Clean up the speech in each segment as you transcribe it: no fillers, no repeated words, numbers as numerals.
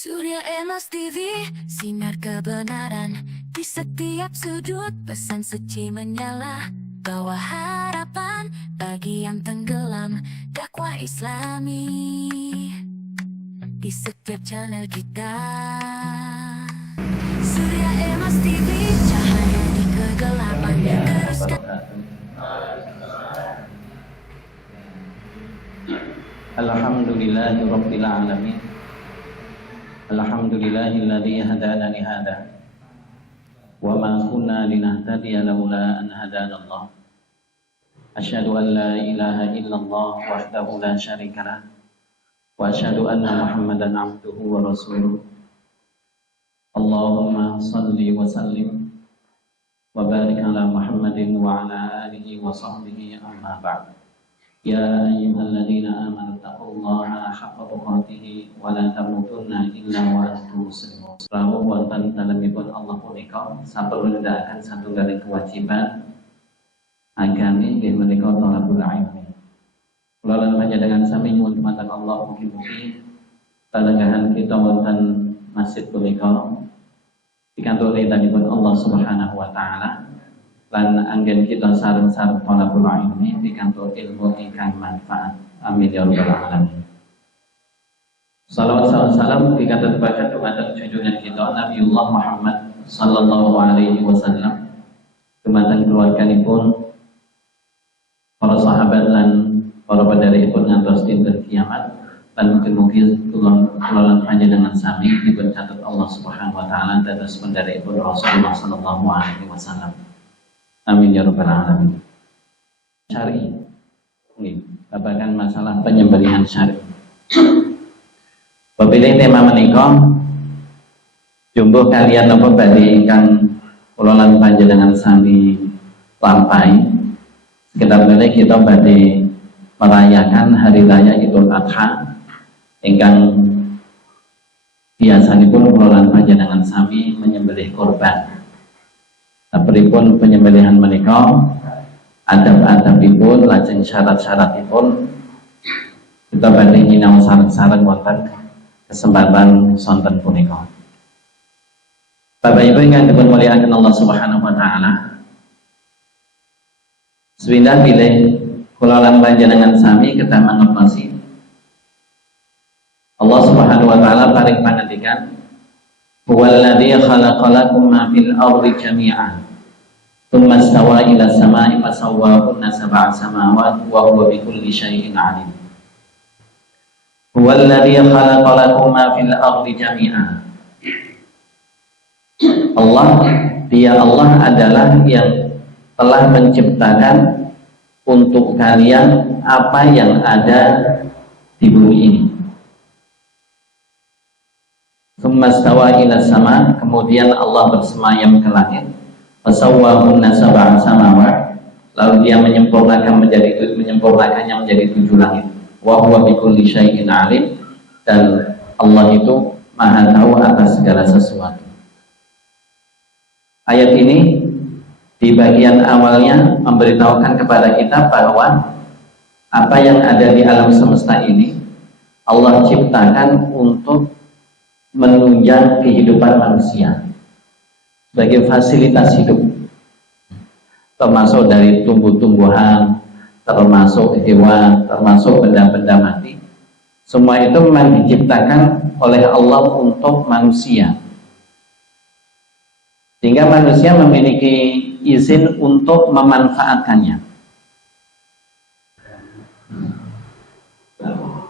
Surya Emas TV, sinar kebenaran di setiap sudut, pesan suci menyala, bawa harapan bagi yang tenggelam, dakwah Islami di setiap channel kita. Surya Emas TV, cahaya di kegelapan yang teruskan. Alhamdulillahirabbil alamin. Alhamdulillahilladzi hadana li hada wa ma kunna linahtadiya laula an hadanallah. Asyhadu an la ilaha illallah wahdahu la syarikalah wa asyhadu anna Muhammadan abduhu wa rasuluh. Allahumma shalli wa sallim wa barik ala Muhammadin wa ala alihi wa sahbihi, amma ba'd. Ya ayyuhalladzina amanu taqullaha haqqa tuqatih wa la tamutunna illa wa antum muslimun. Rawuh wonten dalemipun Allah punika sampun nindakaken satunggaling kewajiban agami nggih menika thalabul ilmi. Kula lan panjenengan sami nyuwun dumateng Allah mugi-mugi palenggahan kita wonten masjid punika pikantun ridhanipun Allah Subhanahu wa taala. Lan anggen kita sareng-sareng thalabul ilmi pikantuk ilmu ingkang manfaat. Amin ya rabbal alamin. Salawat salam dikatakan dumateng junjungan kita Nabiullah Muhammad sallallahu alaihi wasallam, dumateng keluarganipun, para sahabat lan para pendherekipun ngantos dinten kiamat. Lan mugi-mugi kula lan panjenengan sami dipun catet Allah Subhanahu wa taala dados pendherekipun Rasulullah sallallahu alaihi wasallam. Amin ya rabbal alamin. Syar'i, babagan masalah penyembelihan syar'i. Bapilih tema menika jumbuh kalian napa badhe ingkang kula lan panjenengan sami lampahi. Sekedar meneh kita badhe merayakan hari raya Idul Adha ingkang biasanipun kula lan panjenengan sami menyembelih kurban. Pripun penyembelihan menika, adab-adabipun lajeng syarat-syaratipun kita badhe nyinau sareng-sareng wonten kesempatan sonten punika. Bapak Ibu ingkang dipun mulyakaken Allah Subhanahu wa taala, swindah bilih kula lan panjenengan sami kedah mangertosi Allah Subhanahu wa taala paring pangandikan, huwallazi khalaqalakum ma fil ardi jami'an tsumma istawa ila samai fasawwahunna sab'a samawat wa huwa bikulli syai'in 'alim. Huwallazi khalaqalakum ma fil ardi jami'an. Dia Allah adalah yang telah menciptakan untuk kalian apa yang ada di bumi ini. Tsummastawa ila sama, kemudian Allah bersemayam ke langit. Fasawwahunna sab'a samawat, lalu dia menyempurnakannya menjadi 7 langit. Wa huwa bikulli syai'in 'alim, dan Allah itu Maha tahu atas segala sesuatu. Ayat ini di bagian awalnya memberitahukan kepada kita bahwa apa yang ada di alam semesta ini Allah ciptakan untuk menunjang kehidupan manusia sebagai fasilitas hidup, termasuk dari tumbuh-tumbuhan, termasuk hewan, termasuk benda-benda mati. Semua itu memang diciptakan oleh Allah untuk manusia, sehingga manusia memiliki izin untuk memanfaatkannya.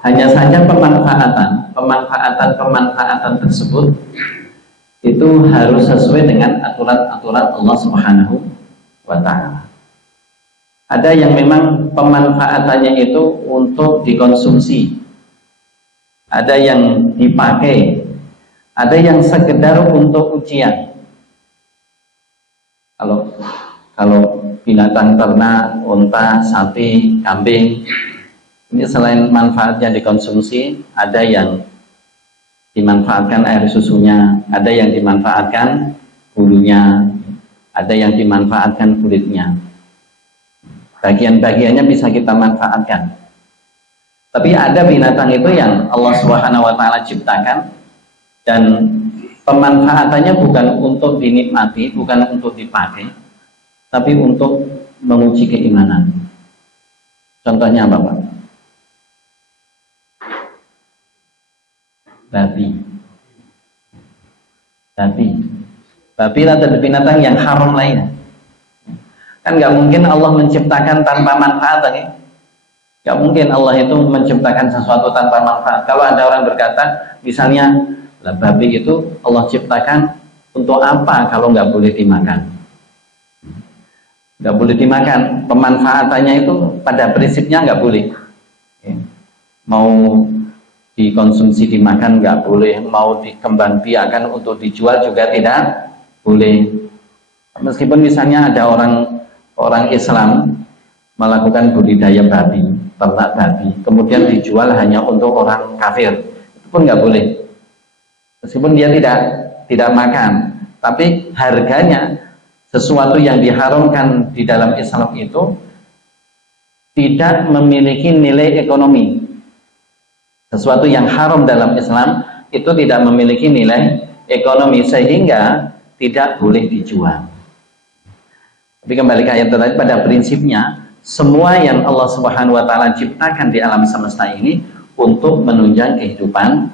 Hanya saja pemanfaatan tersebut itu harus sesuai dengan aturan-aturan Allah Subhanahu wa ta'ala. Ada yang memang pemanfaatannya itu untuk dikonsumsi, ada yang dipakai, ada yang sekedar untuk ujian. Kalau binatang ternak, unta, sapi, kambing, ini selain manfaatnya dikonsumsi, ada yang dimanfaatkan air susunya, ada yang dimanfaatkan bulunya, ada yang dimanfaatkan kulitnya. Bagian-bagiannya bisa kita manfaatkan. Tapi ada binatang itu yang Allah Subhanahu wa taala ciptakan dan pemanfaatannya bukan untuk dinikmati, bukan untuk dipakai, tapi untuk menguji keimanan. Contohnya apa, Pak? Babi adalah binatang yang haram lainnya. Kan nggak mungkin Allah menciptakan tanpa manfaat, kan? Nggak mungkin Allah itu menciptakan sesuatu tanpa manfaat. Kalau ada orang berkata, misalnya, lah babi itu Allah ciptakan untuk apa kalau nggak boleh dimakan? Nggak boleh dimakan. Pemanfaatannya itu pada prinsipnya nggak boleh. Mau dikonsumsi dimakan nggak boleh, mau dikembangbiakan untuk dijual juga tidak boleh. Meskipun misalnya ada orang Islam melakukan budidaya babi, ternak babi, kemudian dijual hanya untuk orang kafir, itu pun nggak boleh. Meskipun dia tidak makan, tapi harganya sesuatu yang diharamkan di dalam Islam itu tidak memiliki nilai ekonomi. Sesuatu yang haram dalam Islam itu tidak memiliki nilai ekonomi sehingga tidak boleh dijual. Tapi kembali ke ayat tadi, pada prinsipnya semua yang Allah Subhanahu wa taala ciptakan di alam semesta ini untuk menunjang kehidupan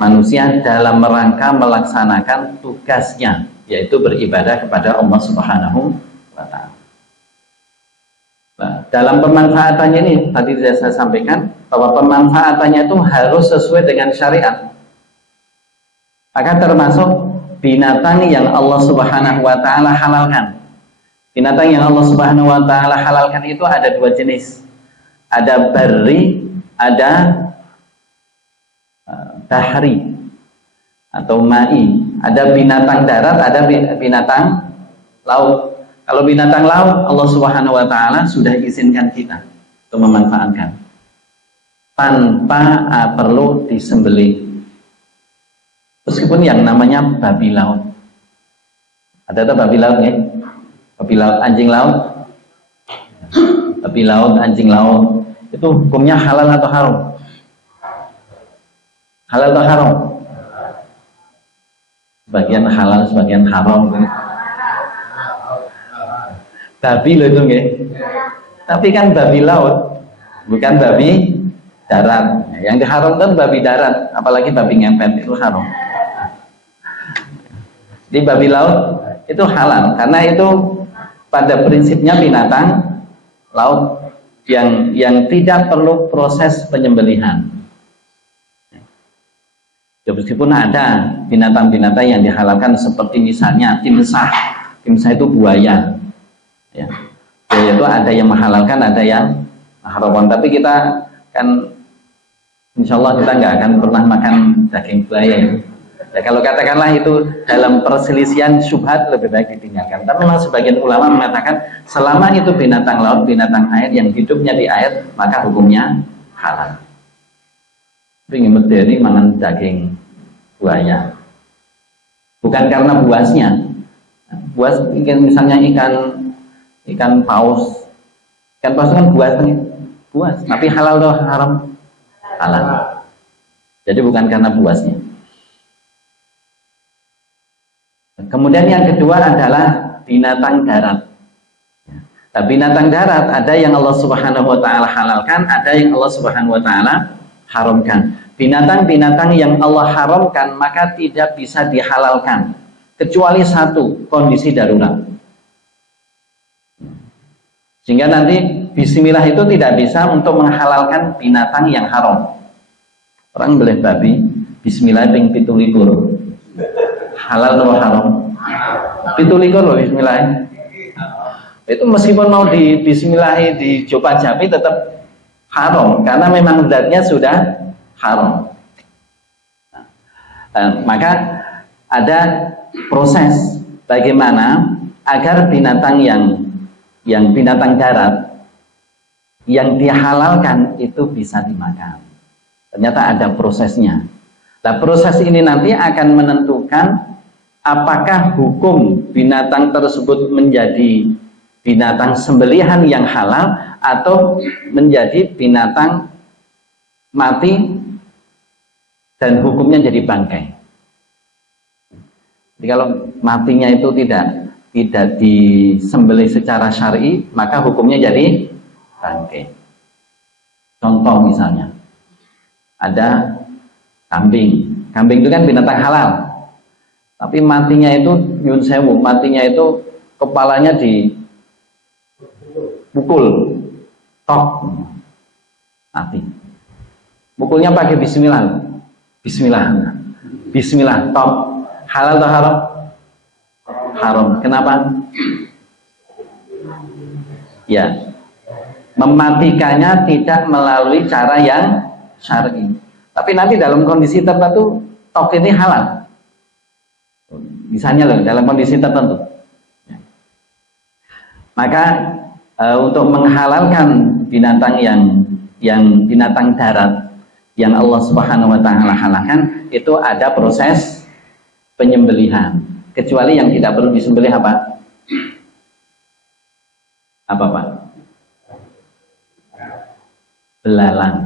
manusia dalam rangka melaksanakan tugasnya, yaitu beribadah kepada Allah Subhanahu wa taala. Nah, dalam pemanfaatannya ini tadi saya sampaikan bahwa pemanfaatannya itu harus sesuai dengan syariat. Maka termasuk binatang yang Allah Subhanahu wa taala halalkan. Binatang yang Allah Subhanahu wa taala halalkan itu ada dua jenis. Ada barri, ada bahri atau ma'i. Ada binatang darat, ada binatang laut. Kalau binatang laut, Allah Subhanahu wa taala sudah izinkan kita untuk memanfaatkan tanpa perlu disembelih. Meskipun yang namanya babi laut. Ada babi laut ya? Babi laut, anjing laut. Babi laut, anjing laut. Itu hukumnya halal atau haram? Halal atau haram? Sebagian halal, sebagian haram. Babi loh itu nggih. Tapi kan babi laut, bukan babi darat. Yang diharamkan babi darat, apalagi babi ngepet itu haram. Di babi laut itu halal karena itu pada prinsipnya binatang laut yang tidak perlu proses penyembelihan. Ya, meskipun ada binatang-binatang yang dihalalkan seperti misalnya timsah. Timsah itu buaya. Ya, itu ada yang menghalalkan, ada yang mengharamkan. Tapi kita kan, insya Allah kita nggak akan pernah makan daging buaya. Ya, kalau katakanlah itu dalam perselisihan syubhat lebih baik ditinggalkan. Tapi memang sebagian ulama mengatakan selama itu binatang laut, binatang air yang hidupnya di air, maka hukumnya halal. Tapi ngemedeni mangan daging buaya. Bukan karena buasnya. Buas misalnya ikan paus. Ikan paus kan buas, tapi halal atau haram? Halal. Jadi bukan karena buasnya. Kemudian yang kedua adalah binatang darat. Nah, binatang darat ada yang Allah Subhanahu wa taala halalkan, ada yang Allah Subhanahu wa taala haramkan. Binatang-binatang yang Allah haramkan maka tidak bisa dihalalkan kecuali satu, kondisi darurat. Sehingga nanti bismillah itu tidak bisa untuk menghalalkan binatang yang haram. Orang boleh babi bismillah ping 17. Halal atau haram? 17 loh bismillah. Itu meskipun mau di bismillah di Jopan Japi tetap haram karena memang zatnya sudah haram. Maka ada proses bagaimana agar binatang yang binatang darat yang dihalalkan itu bisa dimakan. Ternyata ada prosesnya. Nah, proses ini nanti akan menentukan apakah hukum binatang tersebut menjadi binatang sembelihan yang halal atau menjadi binatang mati dan hukumnya jadi bangkai. Jadi kalau matinya itu tidak disembelih secara syar'i, maka hukumnya jadi bangkai. Contoh misalnya, ada kambing. Kambing itu kan binatang halal. Tapi matinya itu nyun sewu, matinya itu kepalanya dipukul, tok, mati. Pukulnya pakai bismillah. Bismillah. Bismillah, tok. Halal atau haram? Haram. Kenapa? Ya, mematikannya tidak melalui cara yang syar'i. Tapi nanti dalam kondisi tertentu tok ini halal. Misalnya loh, dalam kondisi tertentu. Maka untuk menghalalkan binatang yang binatang darat yang Allah Subhanahu wa taala halalkan, itu ada proses penyembelihan. Kecuali yang tidak perlu disembelih apa? Apa Pak? Belalang.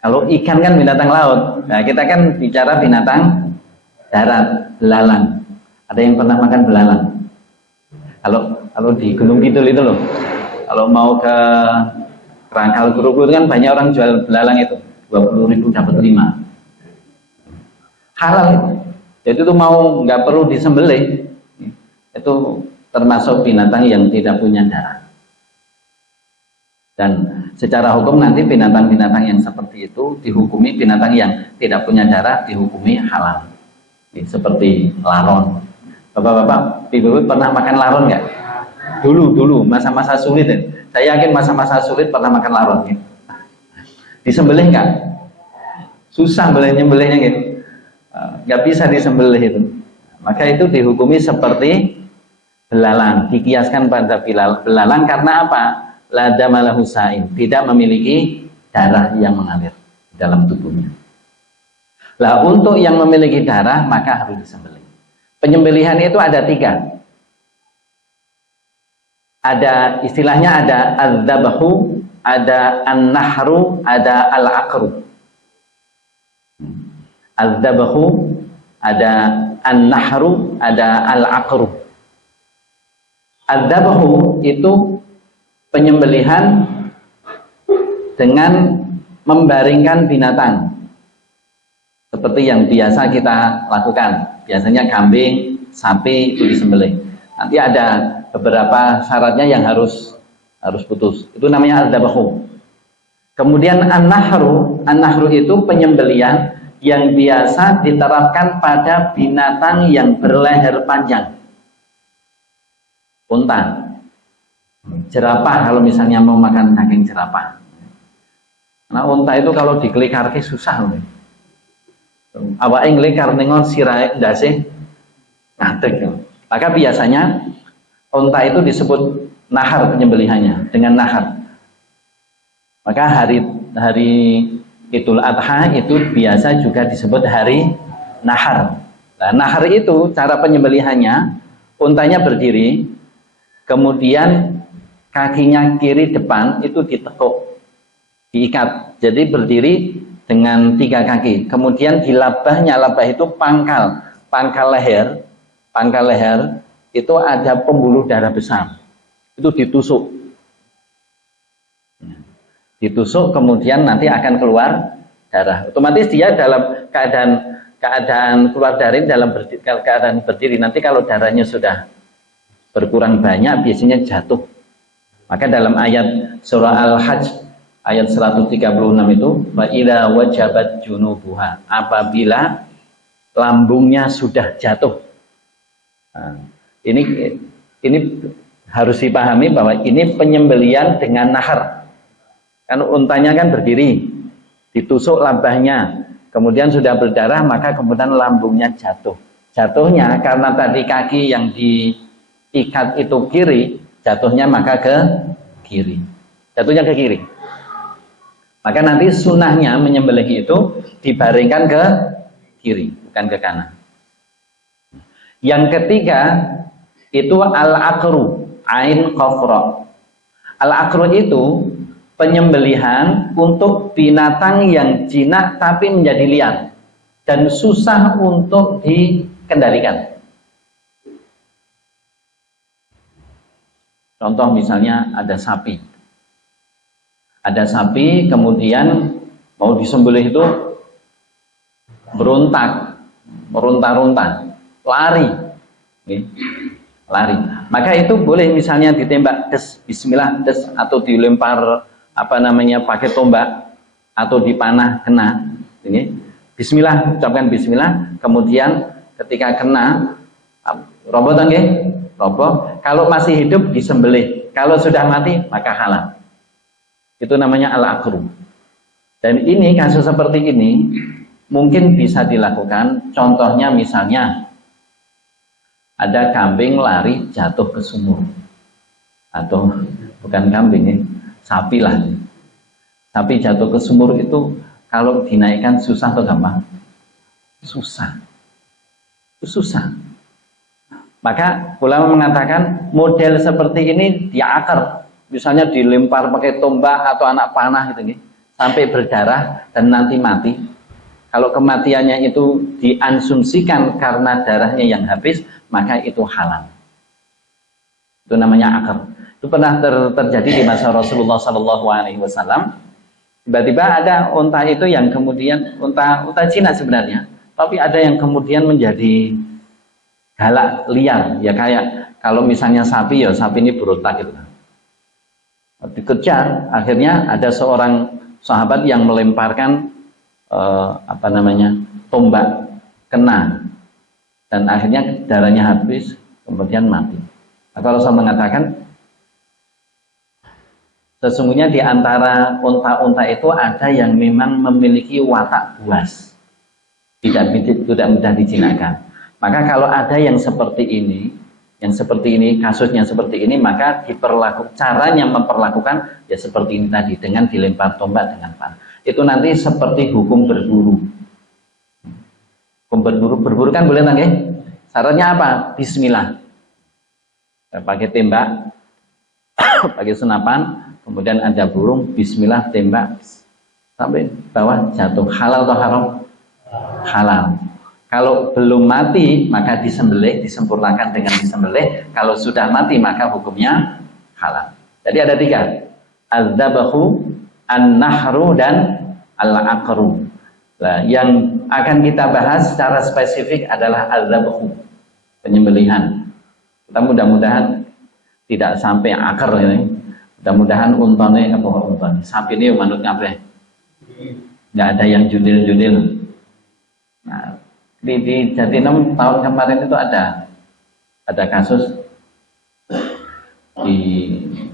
Kalau ikan kan binatang laut. Nah, kita kan bicara binatang darat, belalang. Ada yang pernah makan belalang? Kalau di Gunung Kidul itu loh. Kalau mau ke Rangkal Guru itu kan banyak orang jual belalang itu. 20.000 dapat 5. Halal itu. Jadi itu mau nggak perlu disembelih. Itu termasuk binatang yang tidak punya darah. Dan secara hukum nanti binatang-binatang yang seperti itu dihukumi, binatang yang tidak punya darah dihukumi halal. Seperti laron. Bapak-bapak, ibu pernah makan laron nggak? Dulu masa-masa sulit ya. Saya yakin masa-masa sulit pernah makan laron. Ya. Disembelih nggak? Susah nyembelihnya gitu. Nggak bisa disembelih itu. Maka itu dihukumi seperti belalang. Dikiaskan pada belalang karena apa? La damalahu sa'in, tidak memiliki darah yang mengalir dalam tubuhnya. Lah untuk yang memiliki darah maka harus disembelih. Penyembelihan itu ada 3. Ada istilahnya, ada az-zabahu, ada an-nahru, ada al-aqru. Az-zabahu, ada an-nahru, ada al-aqru. Az-zabahu itu penyembelihan dengan membaringkan binatang seperti yang biasa kita lakukan. Biasanya kambing, sapi itu disembelih. Nanti ada beberapa syaratnya yang harus putus. Itu namanya az-zabahu. Kemudian an-nahru itu penyembelihan yang biasa diterapkan pada binatang yang berleher panjang. Unta. Jerapah kalau misalnya mau makan daging jerapah. Nah unta itu kalau digelikarke susah loh. Awake nglikar nengon sirahe ndase ngadeg. Maka biasanya unta itu disebut nahar penyembelihannya dengan nahar. Maka hari Idul Adha itu biasa juga disebut hari nahar. Nah, nahar itu cara penyembelihannya, untanya berdiri, kemudian kakinya kiri depan itu ditekuk, diikat. Jadi berdiri dengan 3 kaki. Kemudian di labahnya, labah itu pangkal leher itu ada pembuluh darah besar. Itu ditusuk. Ditusuk kemudian nanti akan keluar darah. Otomatis dia dalam keadaan keluar darah dalam keadaan berdiri. Nanti kalau darahnya sudah berkurang banyak biasanya jatuh. Maka dalam ayat surah Al-Hajj ayat 136 itu wa idza wajabat junubuha, apabila lambungnya sudah jatuh. Nah, ini harus dipahami bahwa ini penyembelian dengan nahar. Kan untanya kan berdiri, ditusuk labahnya, kemudian sudah berdarah, maka kemudian lambungnya jatuh. Jatuhnya karena tadi kaki yang diikat itu kiri, jatuhnya maka ke kiri. Jatuhnya ke kiri. Maka nanti sunnahnya menyembelih itu dibaringkan ke kiri, bukan ke kanan. Yang ketiga itu al-aqru, ain qafra. Al-aqru itu penyembelihan untuk binatang yang jinak tapi menjadi liar dan susah untuk dikendalikan. Contoh misalnya ada sapi. Ada sapi kemudian mau disembelih itu berontak, meronta-ronta, lari. Oke, lari. Maka itu boleh misalnya ditembak des, bismillah des, atau dilempar pakai tombak atau dipanah kena. Ini bismillah, ucapkan bismillah, kemudian ketika kena roboh nggih? Roboh. Kalau masih hidup disembelih. Kalau sudah mati maka halal. Itu namanya al-aqru. Dan ini kasus seperti ini mungkin bisa dilakukan. Contohnya misalnya ada kambing lari jatuh ke sumur. Atau bukan kambing ya, sapi lah. Sapi jatuh ke sumur itu kalau dinaikkan susah atau gampang? Susah. Itu susah. Maka ulama mengatakan model seperti ini diakar. Misalnya dilempar pakai tombak atau anak panah gitu nih, sampai berdarah dan nanti mati. Kalau kematiannya itu diasumsikan karena darahnya yang habis, maka itu halal. Itu namanya akar. Itu pernah terjadi di masa Rasulullah SAW. Tiba-tiba ada unta itu yang kemudian unta Cina sebenarnya, tapi ada yang kemudian menjadi galak liar. Ya kayak kalau misalnya sapi, ya sapi ini berontak gitu. Dikejar, akhirnya ada seorang sahabat yang melemparkan tombak kena dan akhirnya darahnya habis kemudian mati. Maka Rasul mengatakan sesungguhnya di antara unta-unta itu ada yang memang memiliki watak buas, tidak mudah dijinakan. Maka kalau ada yang seperti ini, kasusnya seperti ini, maka caranya memperlakukan ya seperti ini tadi, dengan dilempar tombak dengan panah. Itu nanti seperti hukum berburu. Hukum berburu kan boleh nggih? Syaratnya apa? Bismillah. Pakai tembak, pakai senapan, kemudian ada burung, bismillah tembak sampai bawah jatuh. Halal atau haram? Halal. Kalau belum mati maka disembelih, disempurnakan dengan disembelih. Kalau sudah mati maka hukumnya halal. Jadi ada 3, az-zabahu, an-nahru, dan al-aqru. Nah, yang akan kita bahas secara spesifik adalah az-zabahu, penyembelihan. Kita mudah-mudahan tidak sampai akar ini. Mudah-mudahan untane sapi ini manut kabeh. Nggak ada yang judil-judil. Nah, di Jatinam tahun kemarin itu ada kasus di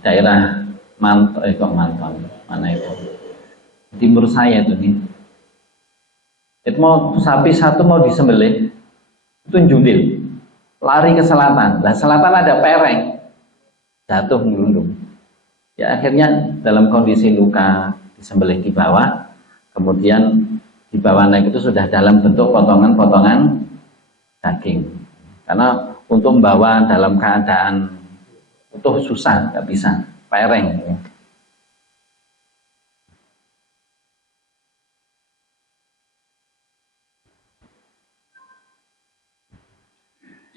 daerah Manton, mana itu? Timur saya itu nih. Itu mau sapi satu mau disembelih, itu judil, lari ke selatan. Nah, selatan ada pereng, jatuh melundung. Ya akhirnya dalam kondisi luka disembelih di bawah, kemudian di bawah naik itu sudah dalam bentuk potongan-potongan daging. Karena untuk membawa dalam keadaan utuh susah, nggak bisa, pereng. Ya.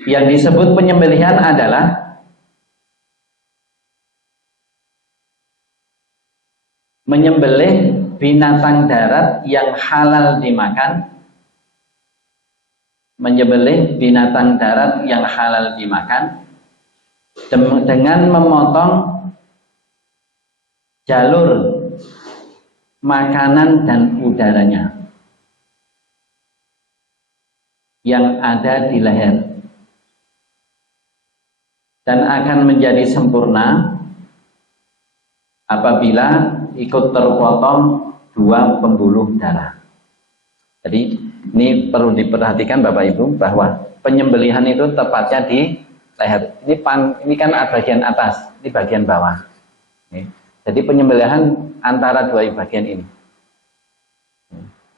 Yang disebut penyembelihan adalah menyembelih binatang darat yang halal dimakan, menyembelih binatang darat yang halal dimakan dengan memotong jalur makanan dan udaranya yang ada di leher, dan akan menjadi sempurna apabila ikut terpotong 2 pembuluh darah. Jadi ini perlu diperhatikan Bapak Ibu bahwa penyembelihan itu tepatnya di leher. Ini kan bagian atas, ini bagian bawah. Jadi penyembelihan antara 2 bagian ini.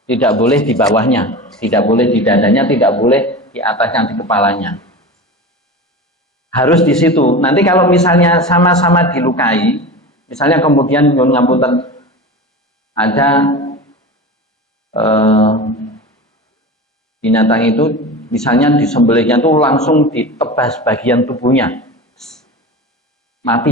Tidak boleh di bawahnya, tidak boleh di dadanya, tidak boleh di atasnya, di kepalanya. Harus di situ. Nanti kalau misalnya sama-sama dilukai, misalnya kemudian nyun ngapunten ada binatang itu misalnya disembelihnya itu langsung ditebas bagian tubuhnya, mati.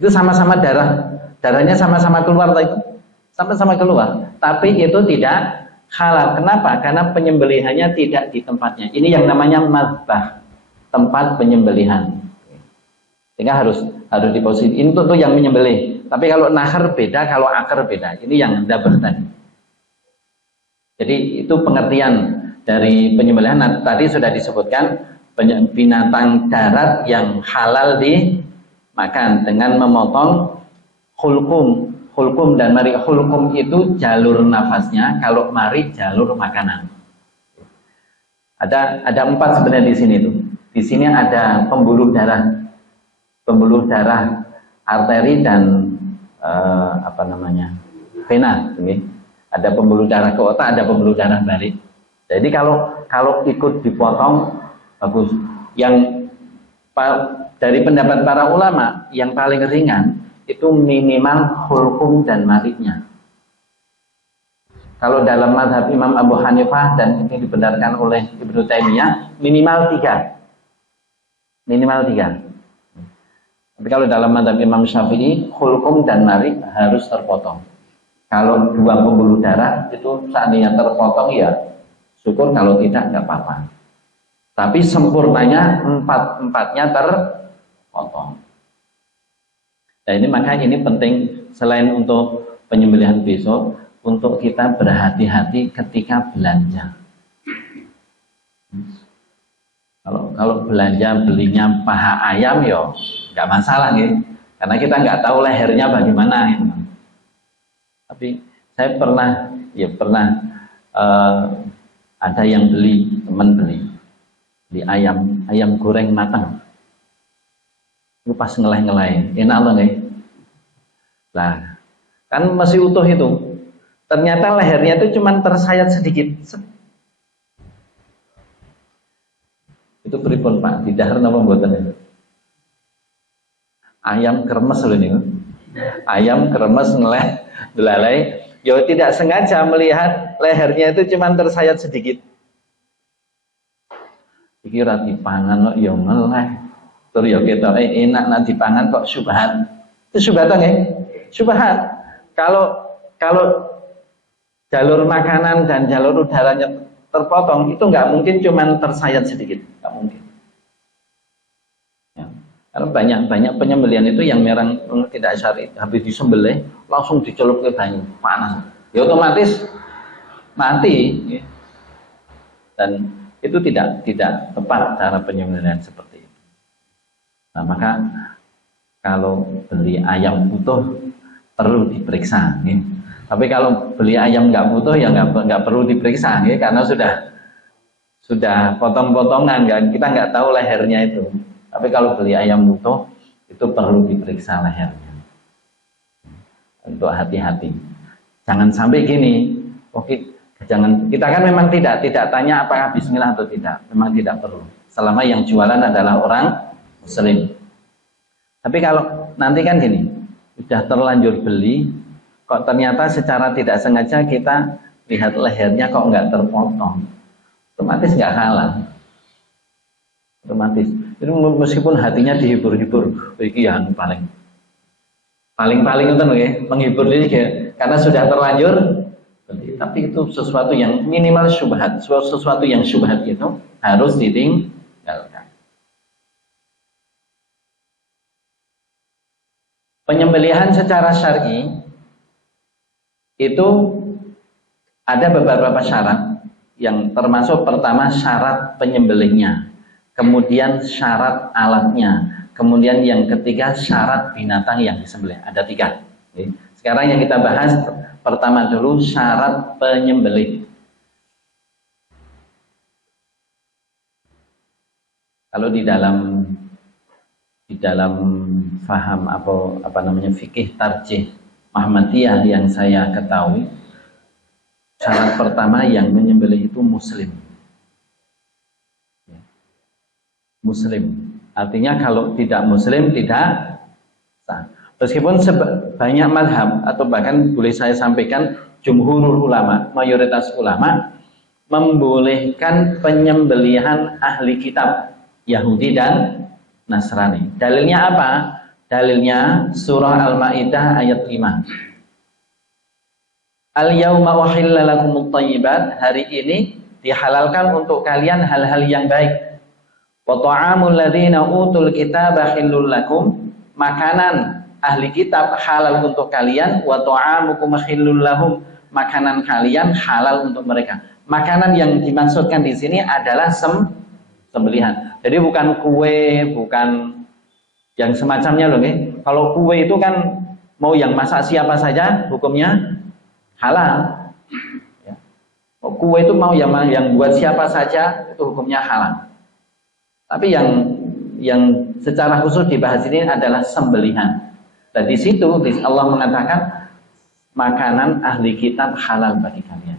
Itu sama-sama darahnya sama-sama keluar itu. Sama-sama keluar, tapi itu tidak halal. Kenapa? Karena penyembelihannya tidak di tempatnya. Ini yang namanya madzbah, tempat penyembelihan. Sehingga harus di posisi ini tuh yang menyembelih. Tapi kalau nahar beda, kalau akar beda. Ini yang dabah tadi. Jadi itu pengertian dari penyembelihan. Nah, tadi sudah disebutkan binatang darat yang halal dimakan dengan memotong hulkum. Hulkum dan mari. Hulkum itu jalur nafasnya, kalau mari jalur makanan. Ada 4 sebenarnya di sini tuh. Di sini ada pembuluh darah arteri dan vena. Ada pembuluh darah ke otak, ada pembuluh darah balik. Jadi kalau ikut dipotong bagus. Yang dari pendapat para ulama yang paling ringan itu minimal hulkum dan mariknya. Kalau dalam mazhab Imam Abu Hanifah dan ini dibenarkan oleh Ibnu Taimiyah minimal 3. Minimal 3. Tapi kalau dalam mazhab Imam Syafi'i hulkum dan marik harus terpotong. Kalau 2 pembuluh darah itu seandainya terpotong ya syukur, kalau tidak nggak apa-apa. Tapi sempurnanya 4-4-nya terpotong. Nah maka ini penting selain untuk penyembelihan besok, untuk kita berhati-hati ketika belanja. Kalau belanja belinya paha ayam yo nggak masalah gitu, karena kita nggak tahu lehernya bagaimana gitu. Tapi saya pernah ada yang teman beli ayam goreng matang. Itu pas ngeleh-ngeleh, enak loh nih. Lah, kan masih utuh itu. Ternyata lehernya itu cuma tersayat sedikit. Itu pripun Pak, di dahar napa mboten itu? Ayam kremes loh ini. Ayam kremes ngeleh, belalai. Ya tidak sengaja melihat lehernya itu cuma tersayat sedikit. Iki ra dipangan kok ya ngeleh. Tur ya ketok enak nak dipangan kok syubhat. Itu syubhat nggih? Syubhat. Kalau jalur makanan dan jalur udaranya terpotong, itu nggak mungkin cuma tersayat sedikit, nggak mungkin. Ya. Karena banyak penyembelihan itu yang merang tidak syar'i, habis disembelih langsung dicelup ke banyu panas, ya otomatis mati. Ya. Dan itu tidak tepat cara penyembelihan seperti itu. Nah, maka kalau beli ayam utuh perlu diperiksa. Ya. Tapi kalau beli ayam nggak utuh ya nggak perlu diperiksa, ya, karena sudah potong-potongan kan, kita nggak tahu lehernya itu. Tapi kalau beli ayam utuh itu perlu diperiksa lehernya. Untuk hati-hati. Jangan sampai gini. Oke, kita kan memang tidak tanya apakah bismillah atau tidak. Memang tidak perlu. Selama yang jualan adalah orang Muslim. Tapi kalau nanti kan gini, sudah terlanjur beli, kok ternyata secara tidak sengaja kita lihat lehernya kok nggak terpotong, otomatis nggak halal. Otomatis. Itu meskipun hatinya dihibur-hibur, iki ya paling itu menghibur diri karena sudah terlanjur. Tapi itu sesuatu yang minimal syubhat, sesuatu yang syubhat itu harus ditinggalkan. Penyembelihan secara syar'i itu ada beberapa syarat, yang termasuk pertama syarat penyembelihnya, kemudian syarat alatnya, kemudian yang ketiga syarat binatang yang disembelih. Ada 3. Sekarang yang kita bahas pertama dulu syarat penyembelih. Kalau di dalam faham fikih tarjih Muhammadiyah yang saya ketahui, syarat pertama yang menyembelih itu muslim. Muslim. Artinya kalau tidak muslim tidak sah. Meskipun banyak madhab atau bahkan boleh saya sampaikan jumhurul ulama, mayoritas ulama membolehkan penyembelihan ahli kitab Yahudi dan Nasrani. Dalilnya apa? Dalilnya surah Al-Maidah ayat 5. Al-yauma uhilla lakumut thayyibat, hari ini dihalalkan untuk kalian hal-hal yang baik. Wa ta'amul ladzina utul kitaba hillul lakum, makanan ahli kitab halal untuk kalian. Wa ta'amukum hillul lahum, makanan kalian halal untuk mereka. Makanan yang dimaksudkan di sini adalah sembelihan. Jadi bukan kue, bukan yang semacamnya loh, nih. Kalau kue itu kan mau yang masak siapa saja hukumnya halal. Ya. Kue itu mau yang buat siapa saja itu hukumnya halal. Tapi yang secara khusus dibahas ini adalah sembelihan. Dan di situ Allah mengatakan makanan ahli kitab halal bagi kalian.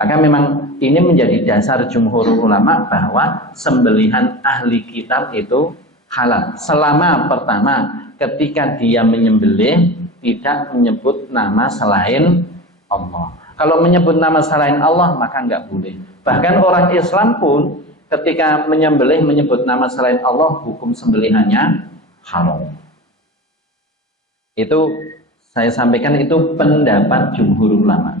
Maka memang ini menjadi dasar jumhur ulama bahwa sembelihan ahli kitab itu halal. Selama pertama ketika dia menyembelih tidak menyebut nama selain Allah. Kalau menyebut nama selain Allah maka nggak boleh. Bahkan orang Islam pun ketika menyembelih menyebut nama selain Allah, hukum sembelihannya haram. Itu saya sampaikan itu pendapat jumhur ulama.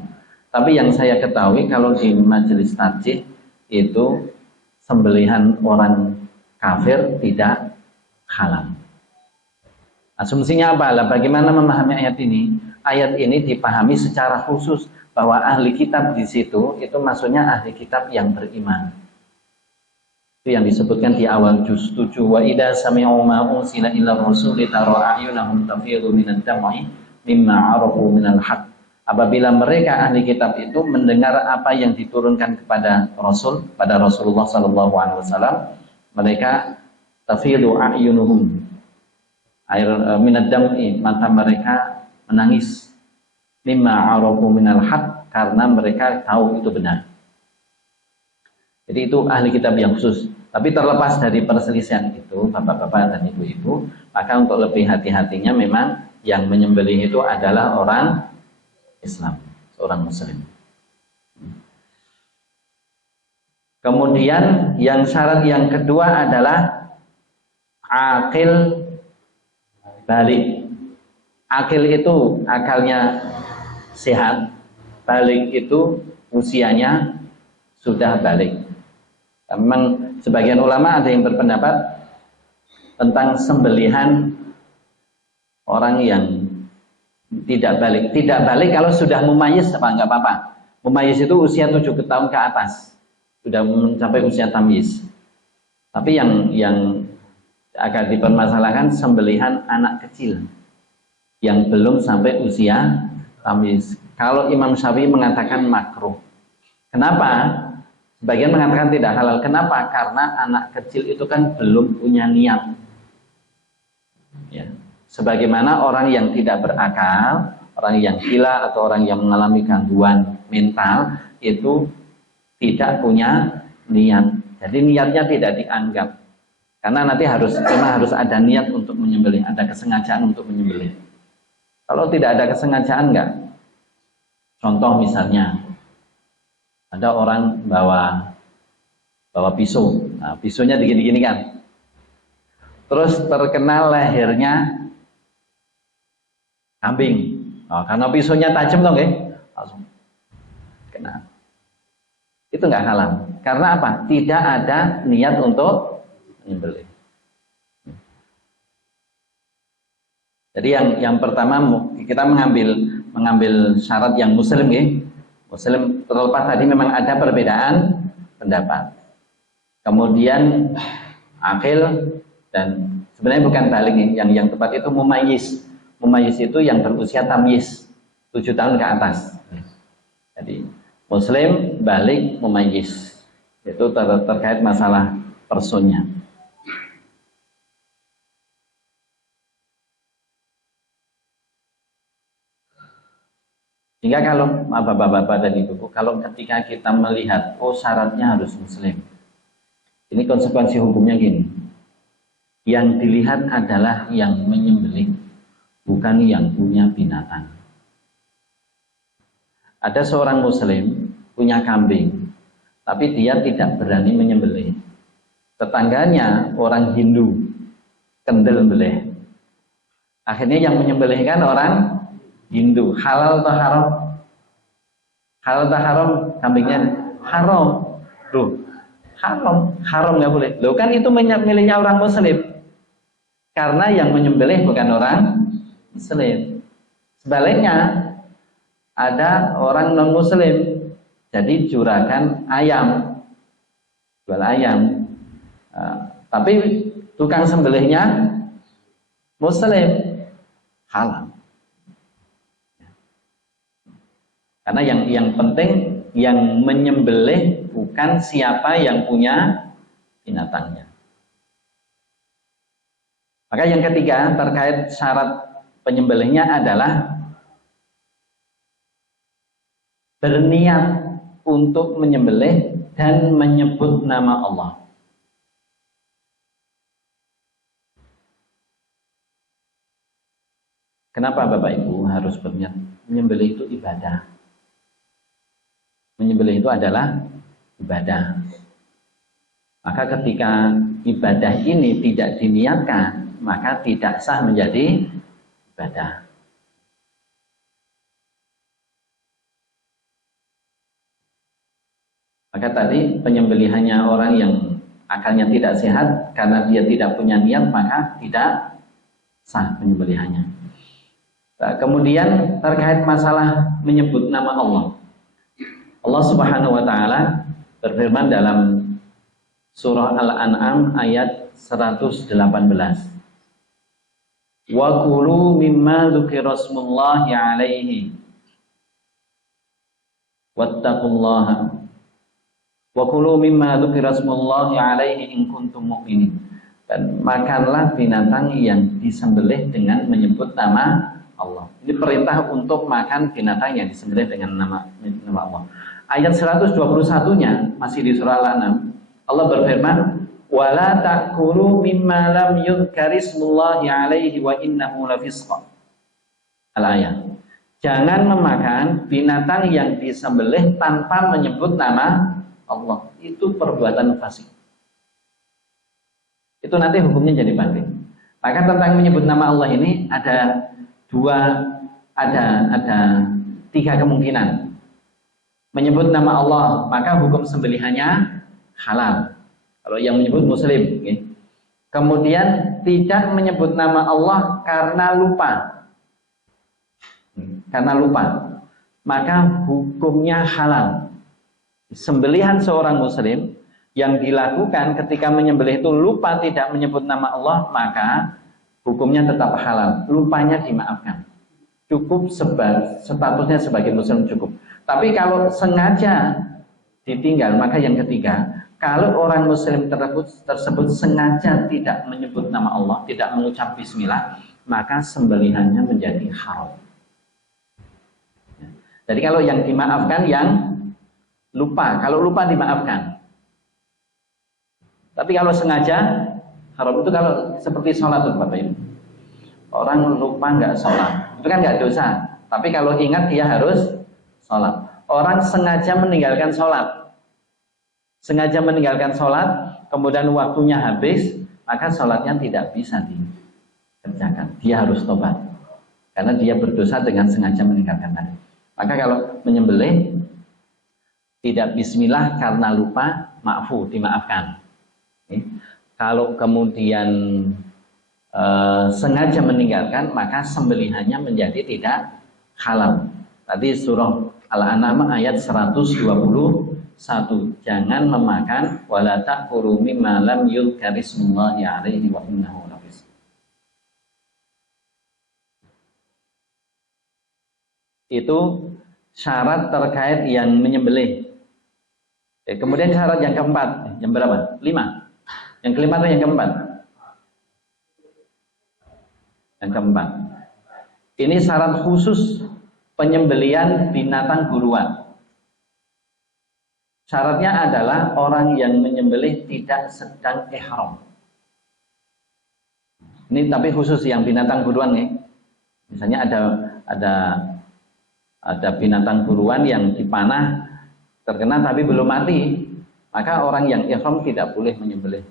Tapi yang saya ketahui kalau di majelis tarjih itu sembelihan orang kafir tidak halal. Asumsinya apa? Bagaimana memahami ayat ini? Ayat ini dipahami secara khusus bahwa ahli kitab di situ itu maksudnya ahli kitab yang beriman. Itu yang disebutkan di awal juz 7, wa idza sami'u ma unsila ila rasuli tara a'yunahum tafidu minad dam'i mimma 'arafu minal haqq. Apabila mereka ahli kitab itu mendengar apa yang diturunkan kepada Rasul, pada Rasulullah sallallahu alaihi wasallam, mereka tafidu a'yunuhum, air minad dam'i, mata mereka menangis, mimma 'arafu minal haqq, karena mereka tahu itu benar. Jadi itu ahli kitab yang khusus. Tapi terlepas dari perselisihan itu, bapak-bapak dan ibu-ibu, maka untuk lebih hati-hatinya memang yang menyembelih itu adalah orang Islam, seorang Muslim. Kemudian yang syarat yang kedua adalah akil balik. Akil itu akalnya sehat, balik itu usianya sudah balik. Memang sebagian ulama ada yang berpendapat tentang sembelihan orang yang tidak balik. Tidak balik kalau sudah mumayyiz apa enggak apa-apa. Mumayyiz itu usia 7 tahun ke atas, sudah mencapai usia tamyiz. Tapi yang agak dipermasalahkan sembelihan anak kecil yang belum sampai usia tamyiz. Kalau Imam Syafi'i mengatakan makruh. Kenapa? Sebagian mengatakan tidak halal. Kenapa? Karena anak kecil itu kan belum punya niat. Ya. Sebagaimana orang yang tidak berakal, orang yang gila atau orang yang mengalami gangguan mental itu tidak punya niat. Jadi niatnya tidak dianggap. Karena nanti memang harus ada niat untuk menyembelih, ada kesengajaan untuk menyembelih. Kalau tidak ada kesengajaan enggak. Contoh misalnya ada orang bawa pisau. Nah, pisaunya digini-gini kan. Terus terkena lehernya kambing. Nah, karena pisaunya tajam dong, langsung kena. Itu nggak halal. Karena apa? Tidak ada niat untuk menyembelih. Jadi yang pertama kita mengambil syarat yang muslim, Muslim, terlepas tadi memang ada perbedaan pendapat. Kemudian akil dan sebenarnya bukan balik yang tepat itu mumayyiz. Mumayyiz itu yang berusia tamyiz 7 tahun ke atas. Jadi Muslim, balik, mumayyiz. Itu terkait masalah personnya. Sehingga kalau bapak-bapak dan ibu, kalau ketika kita melihat syaratnya harus Muslim, ini konsekuensi hukumnya gini. Yang dilihat adalah yang menyembelih, bukan yang punya binatang. Ada seorang Muslim punya kambing, tapi dia tidak berani menyembelih. Tetangganya orang Hindu, kendel beleh. Akhirnya yang menyembelihkan orang Hindu. Halal atau haram? Halal atau haram kambingnya? Haram. Loh, haram nggak boleh. Loh kan itu miliknya orang Muslim. Karena yang menyembelih bukan orang Muslim. Sebaliknya, ada orang non Muslim, jadi juragan ayam, jual ayam. Tapi tukang sembelihnya Muslim, halal. Karena yang penting yang menyembelih bukan siapa yang punya binatangnya. Maka yang ketiga terkait syarat penyembelihnya adalah berniat untuk menyembelih dan menyebut nama Allah. Kenapa Bapak Ibu harus berniat? Menyembelih itu ibadah. Menyembelih itu adalah ibadah. Maka ketika ibadah ini tidak diniatkan, maka tidak sah menjadi ibadah. Maka tadi penyembelihannya orang yang akalnya tidak sehat karena dia tidak punya niat, maka tidak sah penyembelihannya. Nah, kemudian terkait masalah menyebut nama Allah. Allah Subhanahu wa taala berfirman dalam surah Al-An'am ayat 118. Wa kulu mimma dzukira smullahi alaihi wattaqullaha wa kulu mimma dzukira smullahi alaihi in kuntum mu'minin. Dan makanlah binatang yang disembelih dengan menyebut nama Allah. Ini perintah untuk makan binatang yang disembelih dengan nama Allah. Ayat 121-nya masih di surah Al-An'am. Allah berfirman, wala ta'kulu mimma lam yudhkarismullahi alaihi wa innahu lafisqa. Al-ayat. Jangan memakan binatang yang disembelih tanpa menyebut nama Allah. Itu perbuatan fasik. Itu nanti hukumnya jadi banding. Maka tentang menyebut nama Allah ini ada tiga kemungkinan. Menyebut nama Allah, maka hukum sembelihannya halal. Kalau yang menyebut Muslim, okay. Kemudian tidak menyebut nama Allah karena lupa, maka hukumnya halal. Sembelihan seorang Muslim yang dilakukan ketika menyembelih itu lupa tidak menyebut nama Allah, maka hukumnya tetap halal. Lupanya dimaafkan, cukup statusnya sebagai Muslim cukup. Tapi kalau sengaja ditinggal, maka yang ketiga, kalau orang Muslim tersebut sengaja tidak menyebut nama Allah, tidak mengucap bismillah, maka sembelihannya menjadi haram. Jadi kalau yang dimaafkan yang lupa, kalau lupa dimaafkan. Tapi kalau sengaja, haram. Itu kalau seperti sholat tuh Bapak Ibu. Orang lupa nggak sholat, itu kan nggak dosa. Tapi kalau ingat dia harus sholat. Orang sengaja meninggalkan sholat, kemudian waktunya habis, maka sholatnya tidak bisa dikerjakan. Dia harus tobat, karena dia berdosa dengan sengaja meninggalkan tadi. Maka kalau menyembelih tidak bismillah karena lupa, ma'fu, dimaafkan. Kalau kemudian sengaja meninggalkan, maka sembelihannya menjadi tidak halal. Tadi surah Al-An'am ayat 121, jangan memakan wala ta'kulu mimma lam yudhkarismullahi alaihi wa innahu lafisq. Itu syarat terkait yang menyembelih. Kemudian syarat yang keempat, yang berapa? 5. Yang kelima atau yang keempat? Yang keempat. Ini syarat khusus penyembelian binatang buruan. Syaratnya adalah orang yang menyembelih tidak sedang ihram. Ini tapi khusus yang binatang buruan nih. Misalnya ada binatang buruan yang dipanah terkena tapi belum mati, maka orang yang ihram tidak boleh menyembelih.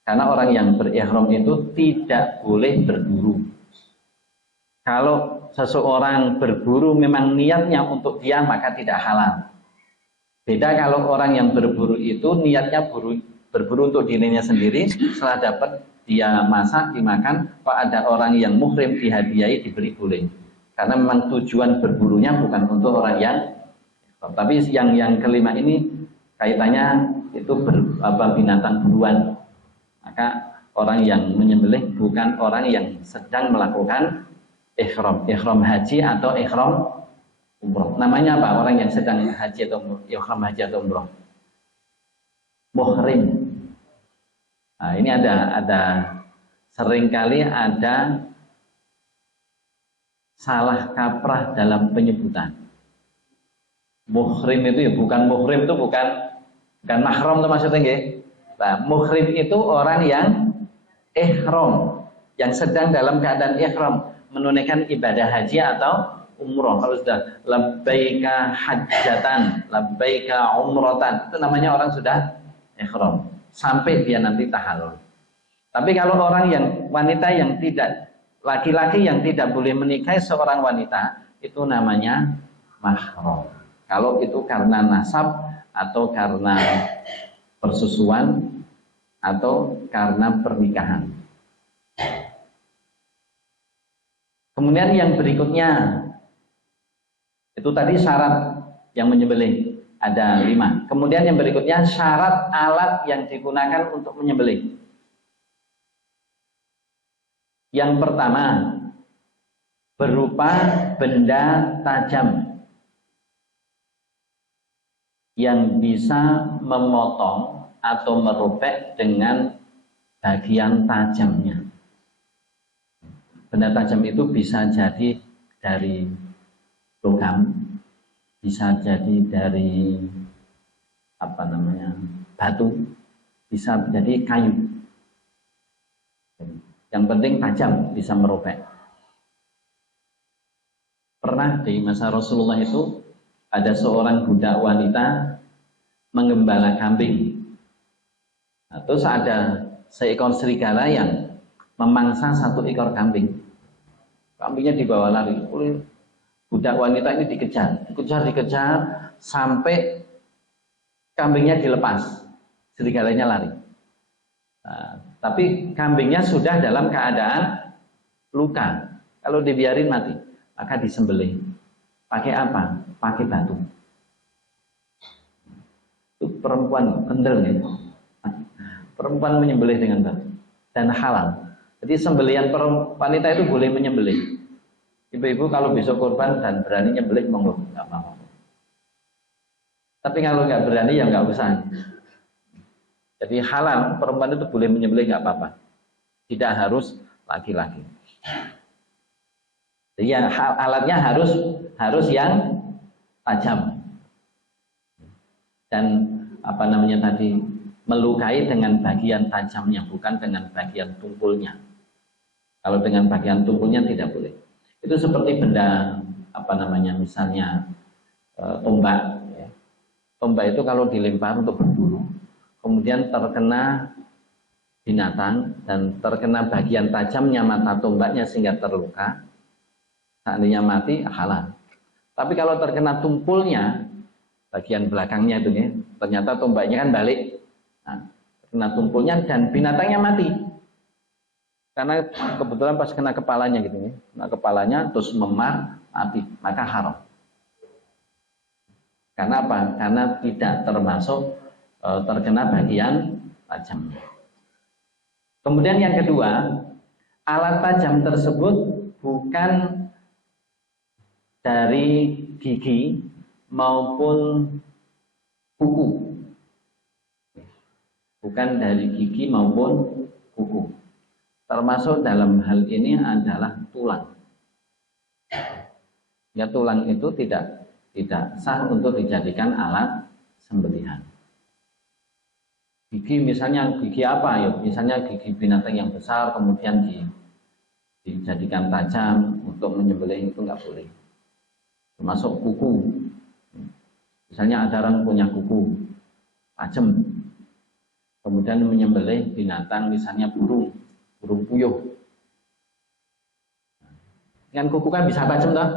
Karena orang yang berihram itu tidak boleh berburu. Kalau seseorang berburu memang niatnya untuk dia, maka tidak halal. Beda kalau orang yang berburu itu niatnya berburu untuk dirinya sendiri, setelah dapat dia masak, dimakan, kalau ada orang yang muhrim dihadiahi, diberi boleh. Karena memang tujuan berburunya bukan untuk orang yang, tapi yang kelima ini kaitannya itu binatang buruan. Maka orang yang menyembelih bukan orang yang sedang melakukan ihram haji atau ihram umroh. Namanya apa? Orang yang sedang haji atau ihram haji atau umroh. Muhrim. Nah, ini ada seringkali ada salah kaprah dalam penyebutan. Muhrim itu ya bukan muhrim itu bukan mahram itu maksudnya nggih. Nah, muhrim itu orang yang ihram, yang sedang dalam keadaan ihram menunaikan ibadah haji atau umroh. Kalau sudah labbaika hajjatan, labbaika umrotan, itu namanya orang sudah ihram sampai dia nanti tahallul. Tapi kalau orang yang wanita yang tidak, laki-laki yang tidak boleh menikahi seorang wanita, itu namanya mahram. Kalau itu karena nasab atau karena persusuan atau karena pernikahan. Kemudian yang berikutnya, itu tadi syarat yang menyembelih ada 5. Kemudian yang berikutnya syarat alat yang digunakan untuk menyembelih. Yang pertama berupa benda tajam yang bisa memotong atau merobek dengan bagian tajamnya. Benda tajam itu bisa jadi dari logam, bisa jadi dari batu, bisa jadi kayu. Yang penting tajam, bisa merobek. Pernah di masa Rasulullah itu ada seorang budak wanita menggembala kambing. Nah, terus ada seekor serigala yang memangsa 1 ekor kambing. Kambingnya dibawa lari. Budak wanita ini dikejar sampai kambingnya dilepas, serigalanya lari. Nah, tapi kambingnya sudah dalam keadaan luka. Kalau dibiarin mati, maka disembelih. Pakai apa? Pakai batu. Itu perempuan kendel ya. Perempuan menyembelih dengan batu dan halal. Jadi sembelihan wanita itu boleh menyembelih. Ibu-ibu kalau besok kurban dan berani nyembelih, monggo, nggak apa-apa. Tapi kalau nggak berani ya nggak usah. Jadi halal, perempuan itu boleh menyembelih nggak apa-apa. Tidak harus laki-laki. Jadi ya, alatnya harus yang tajam. Dan tadi melukai dengan bagian tajamnya, bukan dengan bagian tumpulnya. Kalau dengan bagian tumpulnya tidak boleh. Itu seperti benda misalnya tombak. Ya. Tombak itu kalau dilempar untuk berburu, kemudian terkena binatang dan terkena bagian tajamnya mata tombaknya sehingga terluka, seandainya mati halal. Tapi kalau terkena tumpulnya, bagian belakangnya itu ya, ternyata tombaknya kan balik, nah, terkena tumpulnya dan binatangnya mati. Karena kebetulan pas kena kepalanya gitu ya, kena kepalanya terus memar, mati, maka haram. Karena apa? Karena tidak termasuk terkena bagian tajam. Kemudian yang kedua, alat tajam tersebut bukan dari gigi maupun kuku. Bukan dari gigi maupun kuku. Termasuk dalam hal ini adalah tulang. Ya, tulang itu tidak sah untuk dijadikan alat sembelihan. Gigi misalnya gigi apa ya? Misalnya gigi binatang yang besar kemudian dijadikan tajam untuk menyembelih itu nggak boleh. Termasuk kuku. Misalnya ada orang punya kuku tajam, kemudian menyembelih binatang misalnya burung puyuh. Dengan kuku kan bisa tajam toh.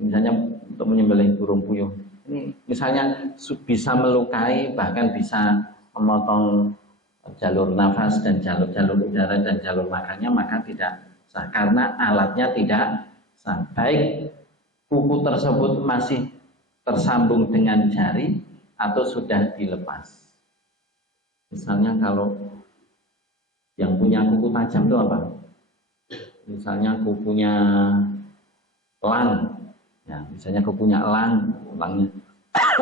Misalnya untuk menyembelih burung puyuh. Ini misalnya bisa melukai, bahkan bisa memotong jalur nafas dan jalur udara dan jalur makannya, maka tidak sah karena alatnya tidak sah. Baik kuku tersebut masih tersambung dengan jari atau sudah dilepas. Misalnya kalau yang punya kuku tajam itu apa? Misalnya kukunya elang, ya, misalnya kukunya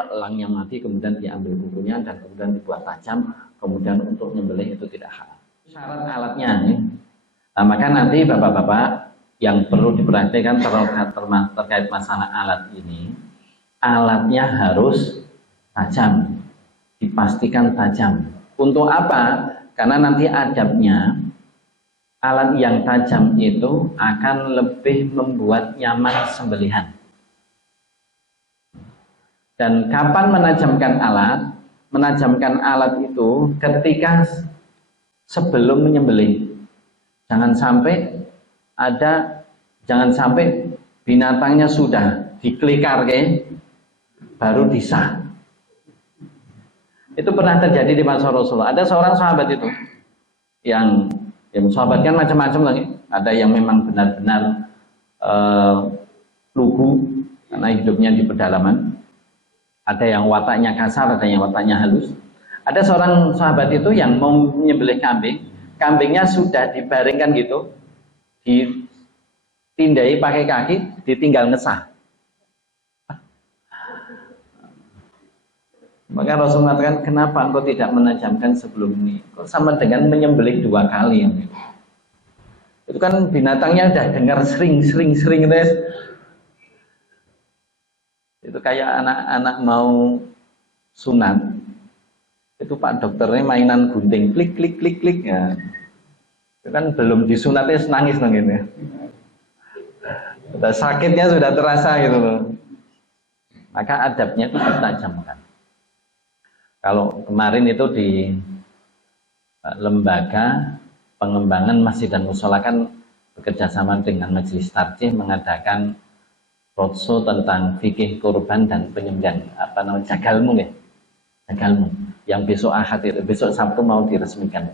elangnya mati, kemudian diambil kukunya dan kemudian dibuat tajam, kemudian untuk nyembelih itu tidak halal. Syarat alatnya nih. Nah, maka nanti bapak-bapak yang perlu diperhatikan terkait masalah alat ini, alatnya harus tajam, dipastikan tajam. Untuk apa? Karena nanti adabnya alat yang tajam itu akan lebih membuat nyaman sembelihan. Dan kapan menajamkan alat? Menajamkan alat itu ketika sebelum menyembelih. Jangan sampai binatangnya sudah diklikar baru disah. Itu pernah terjadi di masa Rasulullah. Ada seorang sahabat itu yang sahabat kan macam-macam lagi. Ada yang memang benar-benar lugu karena hidupnya di pedalaman. Ada yang wataknya kasar, ada yang wataknya halus. Ada seorang sahabat itu yang mau menyembelih kambing. Kambingnya sudah dibaringkan gitu, ditindai pakai kaki, ditinggal ngesah. Maka Rasul mengatakan, kenapa engkau tidak menajamkan sebelum ini? Kok sama dengan menyembelih 2 kali? Itu kan binatangnya udah dengar sering guys. Itu kayak anak-anak mau sunat. Itu Pak dokternya mainan gunting, klik. Ya. Itu kan belum disunatnya nangis ya. Sudah sakitnya sudah terasa gitu loh. Maka adabnya itu ditajamkan. Kalau kemarin itu di lembaga pengembangan masjid dan mushola kan bekerjasama dengan Majelis Tarjih mengadakan roadshow tentang fikih kurban dan penyembelihan jagalmu ya, jagalmu yang besok Ahad itu, besok Sabtu mau diresmikan.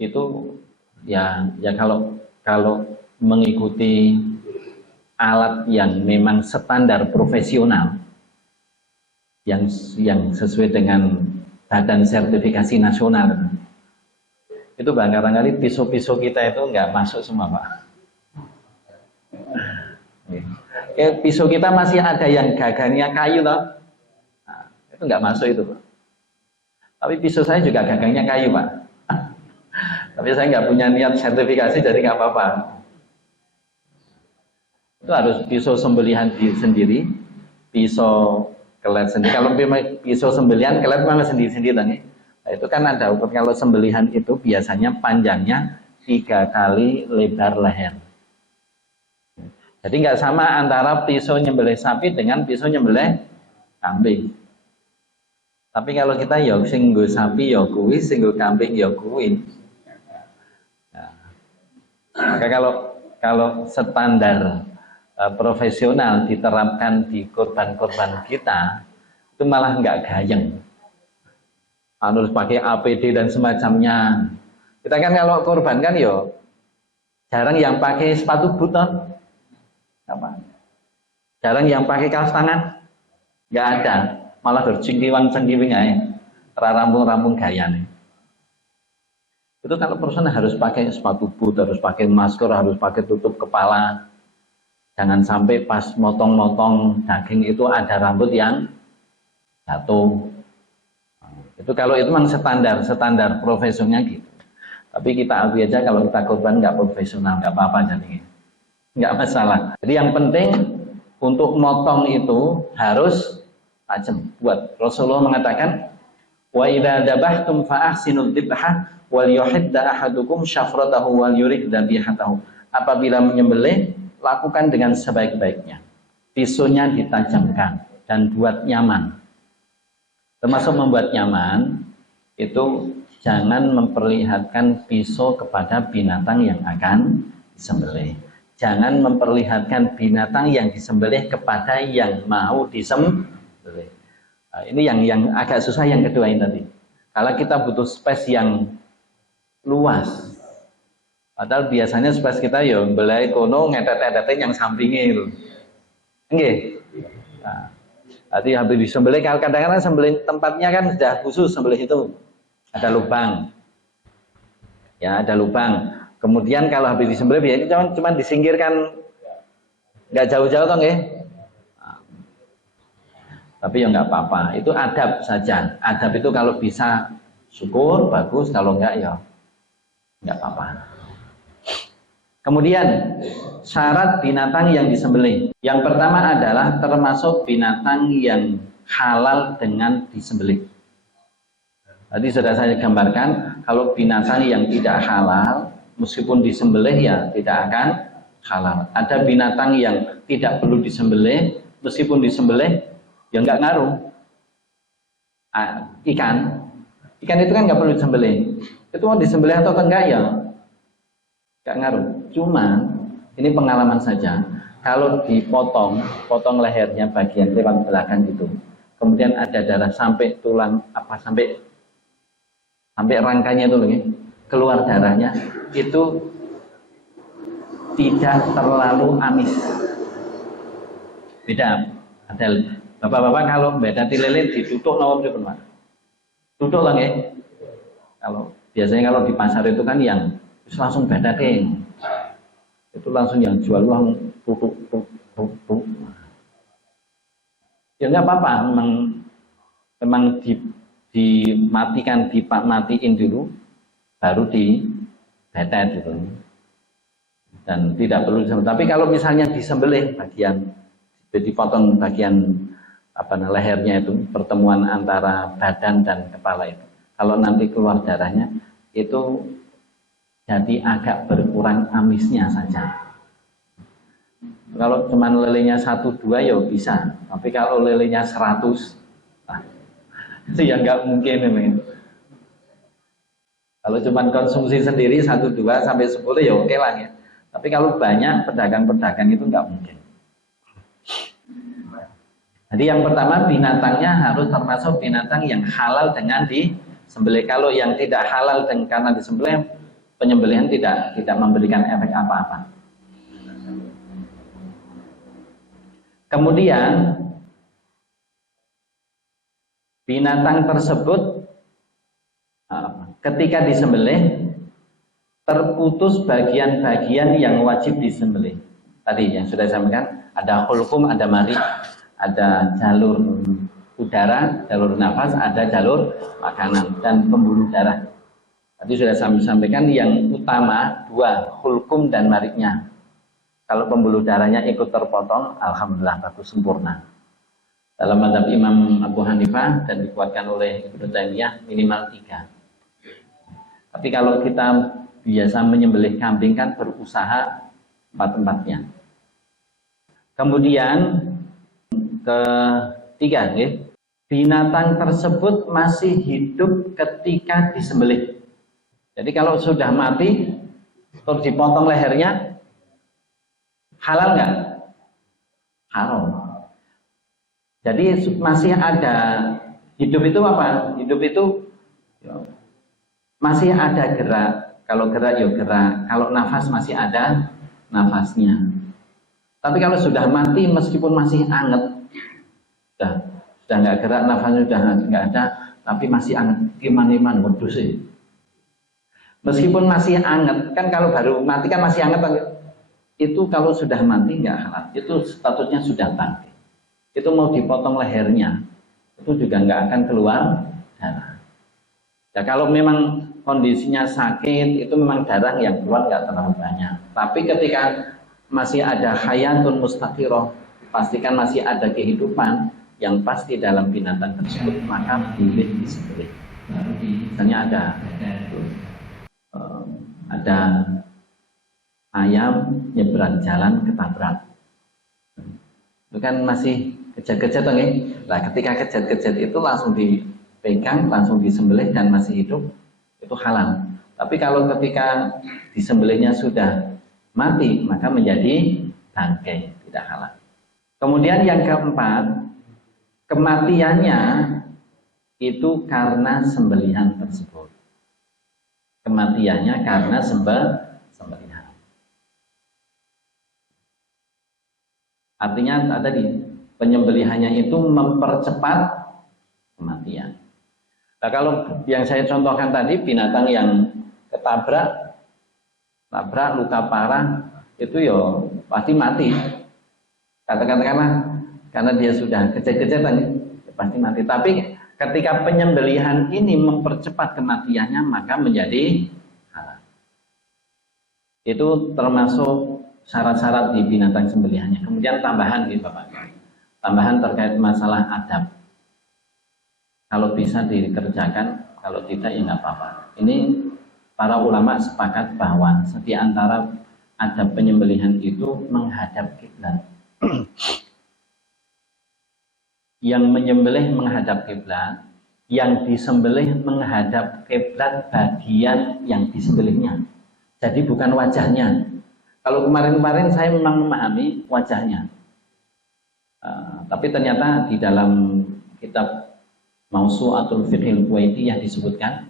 Itu ya kalau mengikuti alat yang memang standar profesional yang sesuai dengan badan sertifikasi nasional, itu barangkali pisau-pisau kita itu nggak masuk semua Pak. Pisau kita masih ada yang gagangnya kayu loh, nah, itu nggak masuk itu Pak. Tapi pisau saya juga gagangnya kayu Pak. Tapi saya nggak punya niat sertifikasi, jadi nggak apa-apa. Itu harus pisau sembelihan sendiri, pisau kelet sendiri. Kalau pisau sembelihan kelet memang sendiri-sendiri tadi. Nah, itu kan ada ukur. Kalau sembelihan itu biasanya panjangnya 3 kali lebar leher. Jadi nggak sama antara pisau nyembelih sapi dengan pisau nyembelih kambing. Tapi kalau kita ya sing nggo sapi ya kuwi, sing nggo kambing ya kuwi. Nah, maka kalau standar profesional diterapkan di korban-korban kita, itu malah nggak gayeng. Harus pakai APD dan semacamnya. Kita kan kalau korban kan yo jarang yang pakai sepatu boot, apa? Jarang yang pakai kaos tangan, nggak ada. Malah bercingkiwang-cingkiwing aja, rampung-rampung gaya nih. Itu kalau person harus pakai sepatu boot, harus pakai masker, harus pakai tutup kepala. Jangan sampai pas motong-motong daging itu ada rambut yang jatuh. Itu kalau itu memang standar profesionalnya gitu. Tapi kita akui aja kalau kita korban nggak profesional, nggak apa-apa jadinya, nggak masalah. Jadi yang penting untuk motong itu harus tajam. Buat Rasulullah mengatakan, wa idza dabahtum fa ahsinul dzibha wal yuhidda ahadukum syafratahu wal yurid dzabihatahu. Apabila menyembelih, lakukan dengan sebaik-baiknya. Pisaunya ditajamkan dan buat nyaman. Termasuk membuat nyaman itu jangan memperlihatkan pisau kepada binatang yang akan disembelih. Jangan memperlihatkan binatang yang disembelih kepada yang mau disembelih. Nah, ini yang agak susah yang kedua ini tadi. Kalau kita butuh space yang luas, padahal biasanya space kita ya belai kono ngetet-ngetetin yang sampingnya itu. Nggih. Nah, berarti habis disembelih, kadang-kadang sembelih tempatnya kan sudah khusus sembelih itu. Ada lubang. Ya, ada lubang. Kemudian kalau habis disembelih biasanya cuma disingkirkan nggak jauh-jauh toh nggih. Nah, tapi ya nggak apa-apa. Itu adab saja. Adab itu kalau bisa syukur bagus, kalau enggak ya nggak apa-apa. Kemudian syarat binatang yang disembelih. Yang pertama adalah termasuk binatang yang halal dengan disembelih. Tadi sudah saya gambarkan, kalau binatang yang tidak halal, meskipun disembelih ya tidak akan halal. Ada binatang yang tidak perlu disembelih, meskipun disembelih ya nggak ngaruh. Ikan itu kan nggak perlu disembelih. Itu mau disembelih atau enggak ya nggak ngaruh. Cuma ini pengalaman saja. Kalau potong lehernya bagian lewat belakang itu, kemudian ada darah sampai tulang sampai rangkanya itu lagi keluar darahnya, itu tidak terlalu amis. Beda. Ada bapak-bapak kalau bedati lele ditutup nawab itu benar. Tutup lah ya. Kalau biasanya kalau di pasar itu kan yang langsung bedake. Itu langsung yang jual uang tutup. Ya nggak apa-apa, memang dimatiin dulu, baru dibetet gitu. Dan tidak perlu disembelih. Tapi kalau misalnya disembelih dipotong bagian lehernya itu, pertemuan antara badan dan kepala itu, kalau nanti keluar darahnya itu jadi agak berkurang amisnya saja. Kalau cuma lelenya 1-2 ya bisa, tapi kalau lelenya 100, itu ya nggak mungkin ini. Kalau cuma konsumsi sendiri 1-2 sampai 10 ya oke lah ya. Tapi kalau banyak pedagang-pedagang itu nggak mungkin. Jadi yang pertama binatangnya harus termasuk binatang yang halal dengan disembelih. Kalau yang tidak halal dan karena disembelih, penyembelihan tidak memberikan efek apa-apa. Kemudian binatang tersebut ketika disembelih terputus bagian-bagian yang wajib disembelih. Tadi yang sudah saya sampaikan, ada hulkum, ada mari, ada jalur udara, jalur nafas, ada jalur makanan dan pembuluh darah. Tadi sudah saya sampaikan yang utama 2, hulkum dan mariknya. Kalau pembuluh darahnya ikut terpotong, alhamdulillah bagus sempurna. Dalam mazhab Imam Abu Hanifah dan dikuatkan oleh Ibnu Taimiyah minimal 3. Tapi kalau kita biasa menyembelih kambing kan berusaha 4-4-nya. Kemudian ketiga, binatang tersebut masih hidup ketika disembelih. Jadi kalau sudah mati terus dipotong lehernya, halal nggak? Halal. Jadi masih ada hidup itu apa? Hidup itu masih ada gerak. Kalau gerak ya gerak. Kalau nafas masih ada nafasnya. Tapi kalau sudah mati meskipun masih anget, sudah nggak gerak, nafasnya sudah nggak ada, tapi masih anget. Iman wedhus sih. Meskipun masih anget, kan kalau baru mati kan masih anget. Itu kalau sudah mati nggak halal. Itu statusnya sudah mati. Itu mau dipotong lehernya, itu juga nggak akan keluar darah. Ya kalau memang kondisinya sakit, itu memang darah yang keluar nggak terlalu banyak. Tapi ketika masih ada hayatun mustaqirah, pastikan masih ada kehidupan yang pasti dalam binatang tersebut, maka boleh disembelih. Misalnya ada ayam nyebrang jalan ketabrak, itu kan masih kejat-kejat kan? Nah ketika kejat-kejat itu langsung dipegang, langsung disembelih dan masih hidup, itu halal. Tapi kalau ketika disembelihnya sudah mati, maka menjadi bangkai, tidak halal. Kemudian yang keempat, kematiannya itu karena sembelihan tersebut. Kematiannya karena sembelihan. Artinya tadi penyembelihannya itu mempercepat kematian. Nah, kalau yang saya contohkan tadi binatang yang ketabrak, luka parah, itu ya pasti mati. Katakanlah karena dia sudah kecet-kecetan, ya pasti mati. Tapi ketika penyembelihan ini mempercepat kematiannya, maka menjadi halal. Itu termasuk syarat-syarat di binatang sembelihannya. Kemudian tambahan gitu Bapak. Tambahan terkait masalah adab. Kalau bisa dikerjakan, kalau tidak ya nggak apa-apa. Ini para ulama sepakat bahwa di antara adab penyembelihan itu menghadap kiblat. Yang menyembelih menghadap kiblat, yang disembelih menghadap kiblat bagian yang disembelihnya. Jadi bukan wajahnya. Kalau kemarin-kemarin saya memang memahami wajahnya, tapi ternyata di dalam kitab Mawsu'atul Fiqhil Kuwaitiyah disebutkan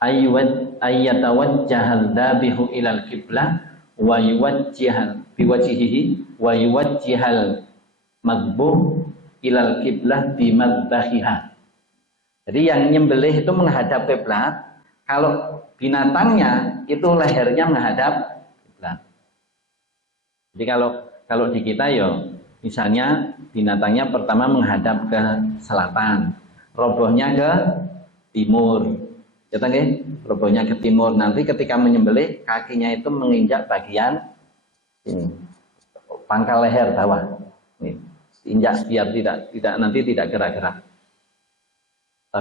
ayyatawajjahal dhabihu ilal qiblah wa yuwajjihal biwajhihi wa yuwajjihal madbuh ilal qiblah bimadbahiha. Jadi yang nyembelih itu menghadap kiblat, kalau binatangnya itu lehernya menghadap kiblat. Jadi kalau di kita ya misalnya binatangnya pertama menghadap ke selatan, robohnya ke timur. Ya tangge, robohnya ke timur. Nanti ketika menyembelih kakinya itu menginjak bagian ini, pangkal leher bawah. Ini, injak biar tidak nanti tidak gerak-gerak.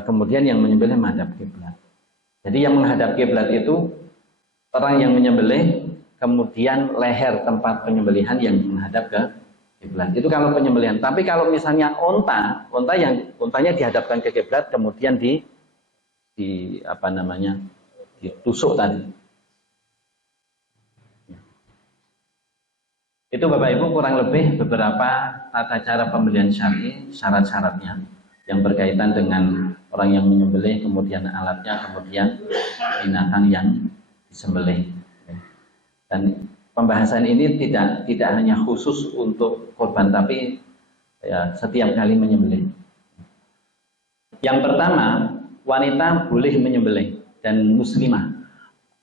Kemudian yang menyembelih menghadap kiblat. Jadi yang menghadap kiblat itu orang yang menyembelih, kemudian leher tempat penyembelihan yang menghadap ke kiblat. Itu kalau penyembelihan. Tapi kalau misalnya untanya dihadapkan ke kiblat, kemudian ditusuk tadi. Itu Bapak Ibu kurang lebih beberapa tata cara pembelian syar'i, syarat-syaratnya yang berkaitan dengan orang yang menyembelih, kemudian alatnya, kemudian binatang yang disembelih. Dan pembahasan ini tidak hanya khusus untuk korban, tapi ya, setiap kali menyembelih. Yang pertama, wanita boleh menyembelih dan muslimah.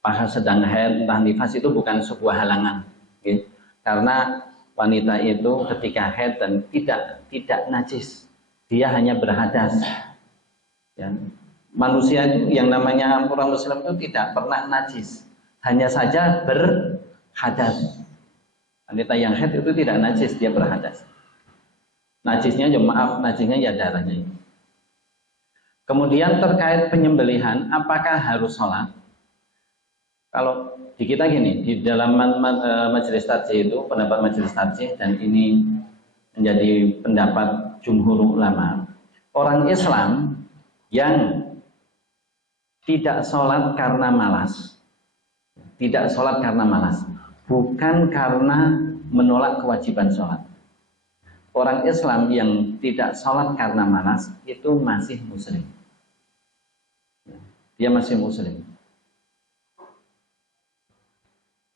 Apakah sedang haid, entah nifas, itu bukan sebuah halangan. Okay? Karena wanita itu ketika haid dan tidak najis, dia hanya berhadas. Ya. Manusia yang namanya orang muslim itu tidak pernah najis, hanya saja berhadas. Wanita yang haid itu tidak najis, dia berhadas. Najisnya ya darahnya. Kemudian terkait penyembelihan, apakah harus sholat? Kalau di kita gini, di dalam majelis tarjih itu, pendapat majelis tarjih, dan ini menjadi pendapat jumhur ulama, orang Islam yang tidak sholat karena malas, bukan karena menolak kewajiban sholat. Orang Islam yang tidak sholat karena malas itu masih muslim. Dia masih muslim.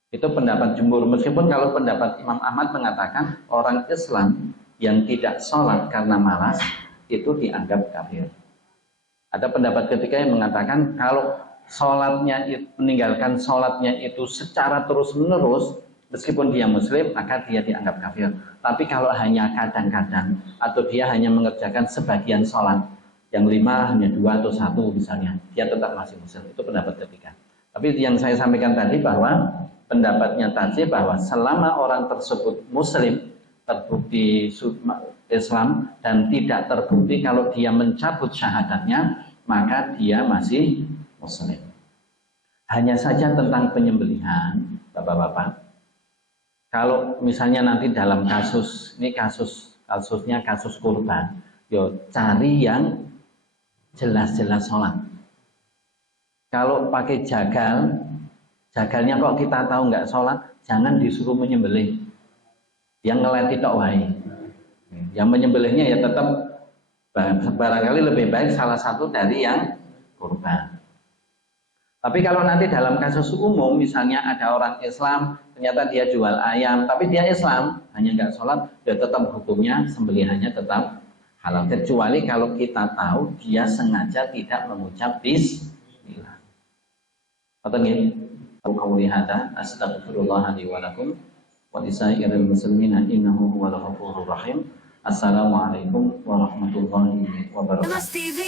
Itu pendapat jumhur. Meskipun kalau pendapat Imam Ahmad mengatakan orang Islam yang tidak sholat karena malas itu dianggap kafir. Ada pendapat ketiga yang mengatakan kalau meninggalkan sholatnya itu secara terus-menerus, meskipun dia muslim, maka dia dianggap kafir. Tapi kalau hanya kadang-kadang, atau dia hanya mengerjakan sebagian sholat, yang 5 hanya 2 atau 1 misalnya, dia tetap masih muslim. Itu pendapat ketiga. Tapi yang saya sampaikan tadi bahwa pendapatnya tadi bahwa selama orang tersebut muslim, terbukti Islam, dan tidak terbukti kalau dia mencabut syahadatnya, maka dia masih muslim. Hanya saja tentang penyembelihan, Bapak-bapak, kalau misalnya nanti dalam kasusnya kasus kurban, yo cari yang jelas-jelas sholat. kalau pakai jagal, jagalnya kok kita tahu nggak sholat, jangan disuruh menyembelih. Yang ngeleti tok wae. Yang menyembelihnya ya tetap barangkali lebih baik salah satu dari yang kurban. Tapi kalau nanti dalam kasus umum, misalnya ada orang Islam, ternyata dia jual ayam, tapi dia Islam, hanya nggak sholat, ya tetap hukumnya sembelihannya tetap halal. Kecuali kalau kita tahu dia sengaja tidak mengucap bismillah. Atau gini, qauli hadza astaghfirullah li wa lakum wa lisairil muslimina innahu huwal ghafurur rahim. Assalamualaikum warahmatullahi wabarakatuh. Mas TV